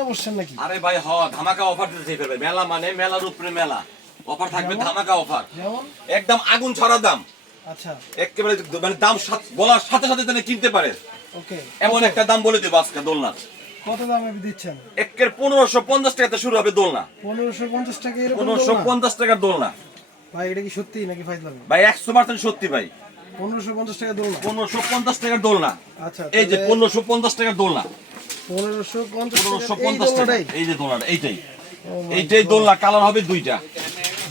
নিয়ে বসছেন নাকি? আরে ভাই হ ধামাকা অফার দিতে ফেলবে মেলা মানে মেলার উপরে মেলা। অফার থাকবে ধামাকা অফার যেমন? একদম আগুন ছড়া দাম। আচ্ছা। একেবারে মানে দাম বলার সাথে সাথে তুমি কিনতে পারে। ওকে। এমন একটা দাম বলে দেবো আজকে দোলনা কত দামে দিচ্ছেন? একের পনেরোশো পঞ্চাশ টাকাতে শুরু হবে দোলনা। পনেরোশো পঞ্চাশ টাকা পনেরোশো পঞ্চাশ টাকার দোলনা। ভাই এটা কি সত্যি নাকি ফাইজলামি? ভাই একশো পার্সেন্ট সত্যি ভাই। পনেরোশো পঞ্চাশ টাকা দোলনা? পনেরোশো পঞ্চাশ টাকার দোলনা। আচ্ছা এই যে পনেরোশো পঞ্চাশ টাকার দোলনা। পনেরোশো পঞ্চাশ টাকা। এই পঞ্চাশ টাকা যে দোলনাটা এইটাই। এইটাই দোলনা কালার হবে দুইটা।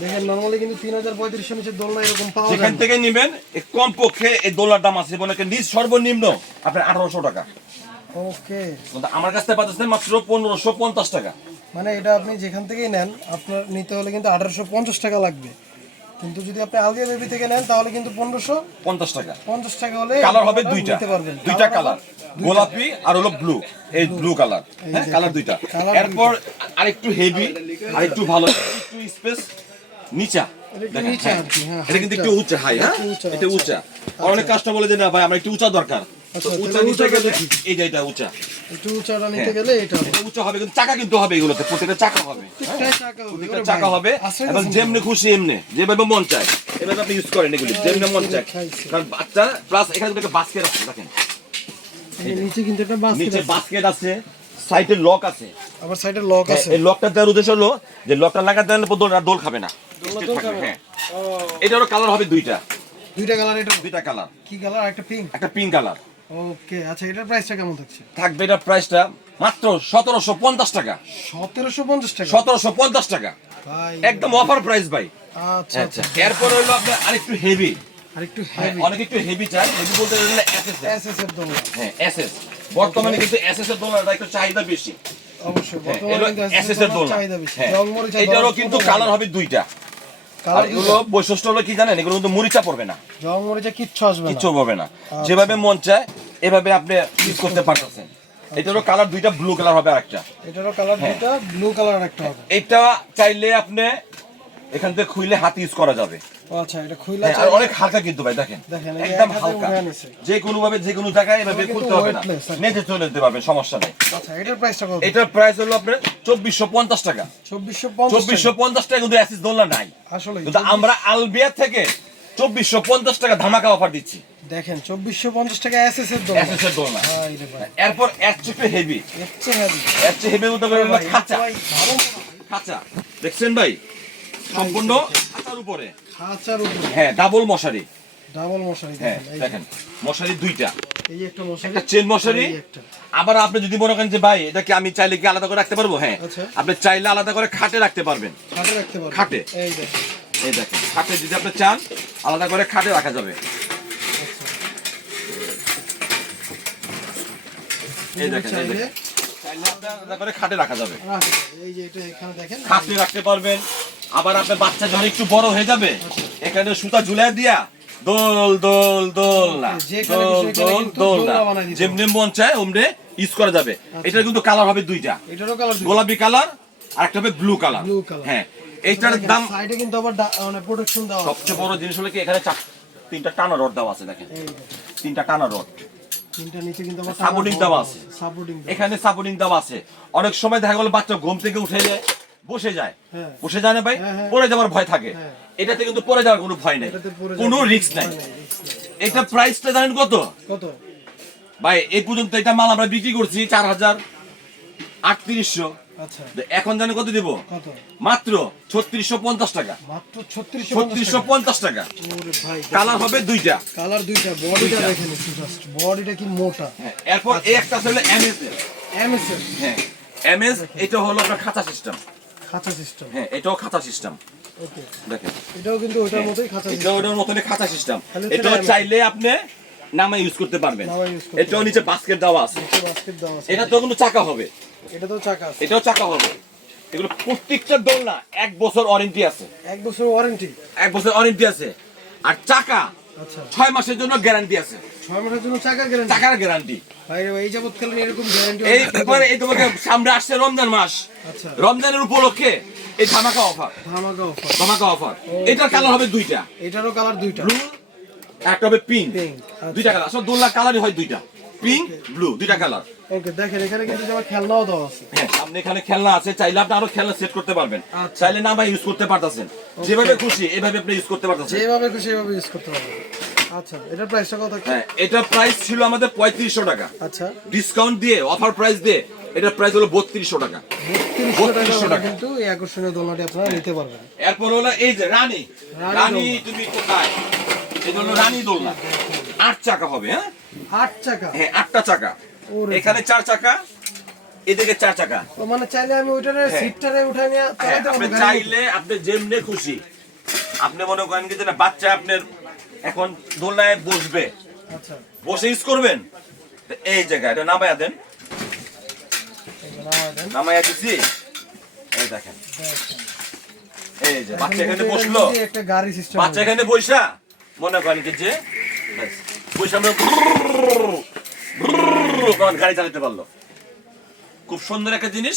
দেখেন নর্মালি কিন্তু তিন হাজার পঁয়ত্রিশশো নিচে দোলনা এরকম পাওয়া যায় যেখান থেকে নিবেন কম পক্ষে এই দোলার দাম আছে। মনে নিজ সর্বনিম্ন আপনার আঠারোশো টাকা। ওকে। আমার কাছ থেকে পাচ্ছেন মাত্র পনেরোশো পঞ্চাশ টাকা। মানে এটা আপনি যেখান থেকেই নেন আপনার নিতে হলে কিন্তু আঠারোশো পঞ্চাশ টাকা লাগবে। কিন্তু যদি আপনি আলগিয়া বেবি থেকে নেন তাহলে কিন্তু পনেরোশো পঞ্চাশ টাকা। পঞ্চাশ টাকা হলে কালার হবে দুইটা। দুইটা কালার গোলাপি আর হলো ব্লু এই ব্লু কালার হ্যাঁ কালার দুইটা। এরপর আরেকটু হেভি আরেকটু ভালো একটু স্পেস নিচা। এটা হ্যাঁ। হ্যাঁ, এটা কিন্তু একটু উঁচা হাই হ্যাঁ? এটা উঁচা। অনেক কাস্টমার বলে যে না ভাই আমরা একটু উঁচা দরকার। আচ্ছা, উঁচা গেলে এই যে এটা উঁচা। একটু উঁচাটা নিতে গেলে এটা হবে। উঁচা হবে কিন্তু চাকা কিন্তু হবে এগুলোতে প্রত্যেকটা চাকা হবে। হ্যাঁ? চাকা হবে, প্রত্যেকটা চাকা হবে। এবং যেমনি খুশি এমনি। যেভাবে মন চায়। এভাবে আপনি ইউজ করেন এগুলি যেমনি মন চায়। কারণ বাচ্চা প্লাস এখানে একটা বাস্কেট আছে দেখেন। নিচে কিন্তু একটা বাস্কেট নিচে বাস্কেট আছে সাইডে লক আছে। আবার সাইডে লক আছে। এই লকটা দেওয়ার উদ্দেশ্য হলো যে লকটা লাগাতে হলে দোল দোল খাবে না। দোল খাবে? হ্যাঁ। এটারও কালার হবে দুইটা। দুইটা কালার এটা দুইটা কালার কি কালার একটা পিঙ্ক একটা পিঙ্ক কালার ওকে আচ্ছা এটার প্রাইসটা কেমন থাকছে? থাকবে এটার প্রাইসটা মাত্র সতেরোশো পঞ্চাশ টাকা। সতেরোশো পঞ্চাশ টাকা? সতেরোশো পঞ্চাশ টাকা। ভাই। একদম অফার প্রাইস ভাই। আচ্ছা আচ্ছা আচ্ছা। এরপর হলো আপনার আরেকটু হেভি আর একটু হেভি অনেক একটু হেভি চাই হেভি বলতে গেলে এসএস এসএস এর। দোলনা। হ্যাঁ এসএস বর্তমানে কিন্তু এসএস এর ডলারটা একটু চাহিদা বেশি। অবশ্যই হ্যাঁ, বর্তমানে এসএস এর ডলার চাহিদা বেশি। হ্যাঁ এটারও কিন্তু কালার হবে দুইটা। আর এগুলো বৈশিষ্ট্য হলো কি জানেন? এগুলো কিন্তু মরিচা পড়বে না। জলমরিচা কিচ্ছু আসবে না। কিচ্ছু না। যেভাবে মন চায় এভাবে আপনি ইউজ করতে পারতেছেন। এটারও কালার দুইটা ব্লু কালার হবে আরেকটা। এটারও কালার দুইটা ব্লু কালার একটা হবে। এটা চাইলে আপনি এখান থেকে খুইলে হাত ইউজ করা যাবে। আচ্ছা এটা খুইলা হ্যাঁ, আর অনেক হালকা কিন্তু ভাই দেখেন। একদম হালকা। যে কোনো ভাবে যে কোনো জায়গায় এভাবে করতে হবে না। চলে যেতে পারবেন সমস্যা নেই। আচ্ছা এটার প্রাইসটা কত? এটার প্রাইস হলো আপনার চব্বিশশো পঞ্চাশ টাকা। চব্বিশশো পঞ্চাশ চব্বিশশো পঞ্চাশ টাকা কিন্তু অ্যাসিস দোলনা নাই। আসলে কিন্তু আমরা আলবিয়া থেকে চব্বিশশো পঞ্চাশ টাকা ধামাকা অফার দিচ্ছি। দেখেন চব্বিশশো পঞ্চাশ টাকা এসএস এর দোলনা। অ্যাসিস এর দোলনা। এরপর এর চেয়ে হেভি এর চেয়ে heavy। এর চেয়ে হেভি খাঁচা। খাঁচা। দেখছেন ভাই? সম্পূর্ণ খাঁচার উপরে। খাঁচার উপরে। হ্যাঁ ডাবল মশারি। ডাবল মশারি হ্যাঁ দেখেন, মশারি দুইটা। এই একটা মশারি একটা চেন মশারি। আবার আপনি যদি মনে করেন যে ভাই এটা কি আমি চাইলে কি আলাদা করে রাখতে পারব? হ্যাঁ আচ্ছা। আপনি চাইলে আলাদা করে খাটে রাখতে পারবেন। খাটে রাখতে পারবেন। খাটে। এই দেখেন। এই দেখেন খাটে যদি আপনি চান আলাদা করে খাটে রাখা যাবে। এই দেখেন এই চাইলে দেখেন। চাইলে আলাদা করে খাটে রাখা যাবে। এই যে এটা এখানে দেখেন খাটে রাখতে পারবেন। আবার আপনার বাচ্চা যখন একটু বড় হয়ে যাবে এখানে সুতা ঝুলাই দিয়া দোল দোল দোল না দোল দোল দোল না। যেমনি মন চায় অমনি ইউজ করা যাবে। এটার কিন্তু কালার হবে দুইটা। এটারও কালার গোলাপি কালার আর একটা হবে ব্লু কালার হ্যাঁ এইটার দাম সাইডে কিন্তু আবার মানে প্রোটেকশন দেওয়া। সবচেয়ে বড় জিনিস হলো কি এখানে চার তিনটা টানা রড দেওয়া আছে দেখেন। তিনটা টানা রড তিনটা নিচে কিন্তু আবার Supporting দেওয়া আছে। সাপোর্টিং এখানে সাপোর্টিং দেওয়া আছে। অনেক সময় দেখা গেল বাচ্চা ঘুম থেকে উঠে যায় বসে যায়। হ্যাঁ। বসে যায় না ভাই? হ্যাঁ, হ্যাঁ। পড়ে যাওয়ার ভয় থাকে। এটাতে কিন্তু পড়ে যাওয়ার কোনো ভয় নেই। কোনো রিস্ক নাই। এটা প্রাইসটা জানেন কত? কত? ভাই এই পর্যন্ত এটা মাল আমরা বিক্রি করছি চার হাজার আটত্রিশশো। আচ্ছা। এখন জানেন কত দিব? কত? মাত্র ছত্রিশশো পঞ্চাশ টাকা। মাত্র ছত্রিশশো পঞ্চাশ টাকা। কালার হবে দুইটা। কালার দুইটা বডিটা দেখেন বডিটা কি মোটা? এরপর এই একটা হলো এমএস এমএস হ্যাঁ এমএস এটা হলো আপনার খাঁচা সিস্টেম খাঁচা সিস্টেম হ্যাঁ এটাও খাঁচা সিস্টেম ওকে দেখেন। এটাও কিন্তু ওইটার মতোই খাঁচা এটা ওটার মতনই খাঁচা সিস্টেম এটাও চাইলে আপনি নামে ইউজ করতে পারবেন। এটাও নিচে বাস্কেট দেওয়া আছে। বাস্কেট দেওয়া আছে। এটা তো কিন্তু চাকা হবে। এটা তো চাকা আছে। এটাও চাকা হবে। এগুলো প্রত্যেকটা দোলনা এক বছর ওয়ারেন্টি আছে। এক বছর ওয়ারেন্টি এক বছর ওয়ারেন্টি আছে। আর চাকা ছয় মাসের জন্য গ্যারান্টি আছে। ছয় মাসের জন্য গ্যারান্টি চাকার গ্যারান্টি ভাই রে ভাই, এই যাবৎকালীন এরকম গ্যারান্টি এই এবারে এই তোমাকে সামনে আসছে রমজান মাস। আচ্ছা। রমজানের উপলক্ষে এই ধামাকা অফার ধামাকা অফার ধামাকা অফার এটার কালার হবে দুইটা। এটারও কালার দুইটা। একটা হবে পিঙ্ক আচ্ছা। দুইটা কালার আসলে কালারই হয় দুইটা। পিঙ্ক ব্লু দুইটা কালার ওকে দেখেন এখানে কিন্তু যেমন খেলনাও দেওয়া আছে। হ্যাঁ সামনে এখানে খেলনা আছে চাইলে আপনি আরও খেলনা সেট করতে পারবেন। আচ্ছা। চাইলে না ভাই ইউজ করতে পারতেছেন। যেভাবে খুশি এইভাবে আপনি ইউজ করতে পারতেছেন। যেভাবে খুশি সেভাবে ইউজ করতে পারবেন। আচ্ছা এটার প্রাইসটা কত হ্যাঁ এটা প্রাইস ছিল আমাদের পঁয়ত্রিশশো টাকা। আচ্ছা। ডিসকাউন্ট দিয়ে অফার প্রাইস দিয়ে এটার প্রাইস হলো বত্রিশশো টাকা। 3200 টাকা। কিন্তু এই আকর্ষণীয় দোলনাটি আপনারা নিতে পারবেন। এরপর হলো এই যে রানী। রানী তুমি কোথায়? এই হলো রানী দোলনা। আট চাকা হবে হ্যাঁ? আট চাকা? হ্যাঁ আটটা চাকা। এখানে চার চাকা এদিকে চার চাকা। তো মানে চাইলে আমি ওইটার সিটটারে উঠাই নিয়ে হ্যাঁ, আপনি চাইলে আপনি যেমনে খুশি। আপনি মনে করেন কি যে না, বাচ্চা আপনার এখন দোলনায় বসবে। আচ্ছা। বসে ইউজ করবেন? এই জায়গায় এটা নামায়া দেন। এই যে নামায়া দিচ্ছি এই দেখেন। এই যে বাচ্চা এখন বসল। একটা গাড়ি সিস্টেম বাচ্চা এখানে বইসা। মনে করেন কি যে বইসা গাড়ি চালাতে পারল। খুব সুন্দর একটা জিনিস।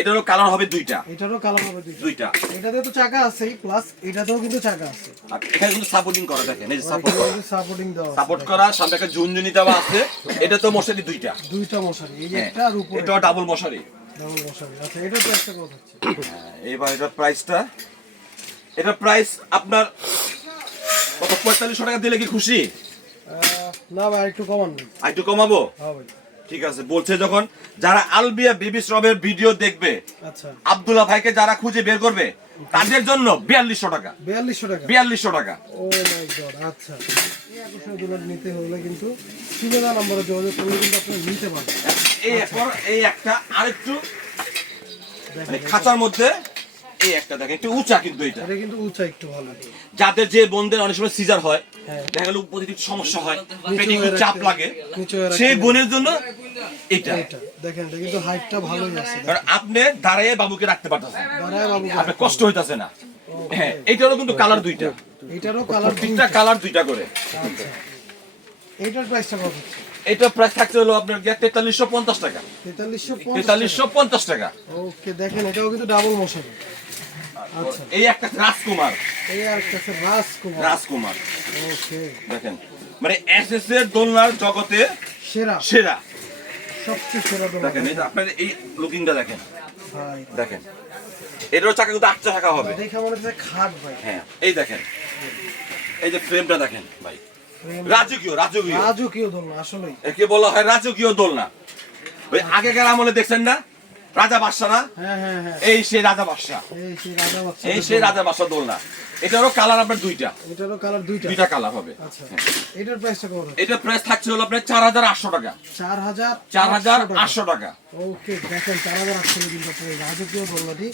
এটারও কালার হবে দুইটা। এটারও কালার হবে দুইটা। এটাতে তো চাকা আছেই প্লাস এটাতেও কিন্তু চাকা আছে। আর এখানে কিন্তু সাপোর্টিং করা দেখেন এই যে সাপোর্ট করা। সাপোর্টিং আছে। সাপোর্ট করা সামনে একটা ঝুনঝুনি দেওয়া আছে। এটা তো মশারি দুইটা। দুইটা মশারি এই যে হ্যাঁ, একটা আর উপরে এটাও ডাবল মশারি। ডাবল মশারি। আচ্ছা এটার প্রাইসটা কত হচ্ছে? এবার এটার প্রাইসটা এটার প্রাইস আপনার কত পঁয়তাল্লিশশো টাকা দিলে কি খুশি? না ভাই একটু কমান আর একটু কমাবো? হ্যাঁ ঠিক আছে বলছে যখন যারা আলবিয়া বেবি শ্রবের ভিডিও দেখবে আচ্ছা। আব্দুল্লাহ ভাইকে যারা খুঁজে বের করবে তাদের জন্য বিয়াল্লিশশো টাকা। বিয়াল্লিশশো টাকা? বিয়াল্লিশশো টাকা। ও মাই গড আচ্ছা। নিতে হলে কিন্তু স্ক্রিনে নম্বরে যোগাযোগ করলে কিন্তু আপনি নিতে পারবেন এই এখন এই একটা আরেকটু মানে খাঁচার মধ্যে এই একটা দেখেন একটু উঁচা কিন্তু এটা। এটা কিন্তু উঁচা একটু ভালো। যাদের যে বোনদের অনেক সময় সিজার হ্যাঁ। দেখা গেল উপরে সমস্যা হয়। পেটে একটু চাপ লাগে। হয়ে সেই। বোনের জন্য এটা। দেখেন এটা কিন্তু হাইটটা ভালোই আছে। কারণ আপনি দাঁড়িয়ে বাবুকে রাখতে পারতেছেন। দাঁড়ায় বাবু আপনার কষ্ট হইতাছে না। হ্যাঁ এটারও কিন্তু কালার দুইটা। এটারও কালার প্রত্যেকটা কালার দুইটা করে। আচ্ছা। এইটার প্রাইসটা কত? এটা প্রায় থাকতে হলো আপনার গিয়ে তেতাল্লিশশো পঞ্চাশ টাকা। তেতাল্লিশশো তেতাল্লিশশো পঞ্চাশ টাকা। ওকে দেখেন এটাও কিন্তু ডাবল মশারি। এই একটা রাজকুমার। এই একটা রাজকুমার। রাজকুমার। ওকে। দেখেন। মানে এস এস এর দোলনার জগতে সেরা। সেরা। সবচেয়ে সেরা দোলনা। দেখেন এই আপনার এই লুকিংটা দেখেন। ভাই। দেখেন। এটারও চাকা কিন্তু আটটা টাকা হবে। দেখে মনে হচ্ছে খাট ভাই। হ্যাঁ এই দেখেন। এই যে ফ্রেমটা দেখেন ভাই। রাজকীয় রাজকীয়। রাজকীয় দোলনা আসলেই। একে বলা হয় রাজকীয় দোলনা। ওই আগেকার আমলে দেখছেন না? রাজা বাদশা না? হ্যাঁ হ্যাঁ হ্যাঁ। এই সে রাজা বাদশা এই সে রাজা বাচ্চা এই সেই রাজা বাদশা দোলনা এটারও কালার আপনার দুইটা। এটারও কালার দুইটা। দুইটা কালার হবে। আচ্ছা। এটার প্রাইসটা কত? এটার প্রাইস থাকছে হলো আপনার চার হাজার আটশো টাকা। চার হাজার চার হাজার আটশো টাকা। ওকে দেখেন চার হাজার আটশো কিন্তু আপনি রাজকীয় দোলনাটি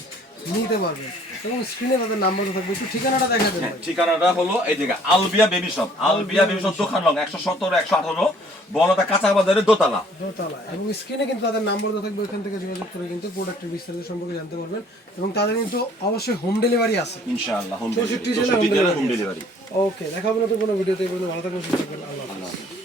নিতে পারবেন এবং স্ক্রিনে তাদের নাম্বার থাকবে। একটু ঠিকানাটা দেখা দেবেন ঠিকানাটা হলো এই জায়গা Albia baby shop. Albia baby shop দোকান রং একশো সতেরো একশো আঠারো বনতা কাঁচা বাজারের দোতলা। দোতলা। এবং স্ক্রিনে কিন্তু তাদের নাম্বার দেওয়া থাকবে ওইখান থেকে যোগাযোগ করে কিন্তু প্রোডাক্টের বিস্তারিত সম্পর্কে জানতে পারবেন। এবং তাদের কিন্তু অবশ্যই হোম ডেলিভারি আছে। ইনশাআল্লাহ হোম ডেলিভারি হোম ওকে দেখা হবে নতুন কোনো ভিডিওতে ভালো থাকবেন সুস্থ থাকবেন। আল্লাহ আল্লাহ হাফেজ।